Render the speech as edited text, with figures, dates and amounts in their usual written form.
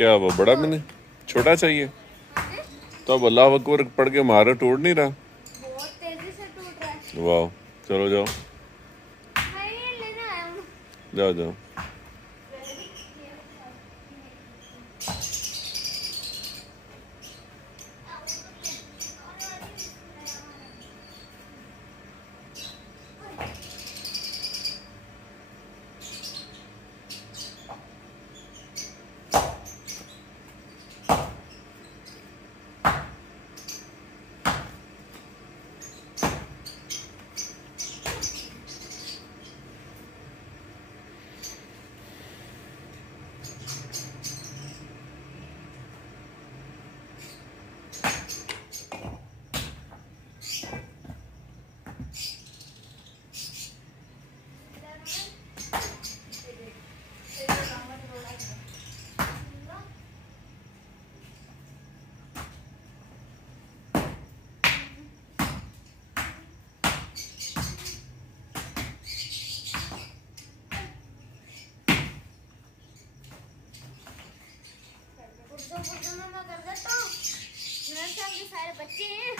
क्या वो बड़ा मैंने छोटा चाहिए? तो अब अल्लाह अकबर पढ़ के मारो, टूट नहीं रहा? बहुत तेजी से टूट रहा है। वाह, चलो जाओ मैं ये लेने आया हूँ। जाओ जाओ। मैं कर देता हूँ। मेरे साथ के सारे बच्चे हैं।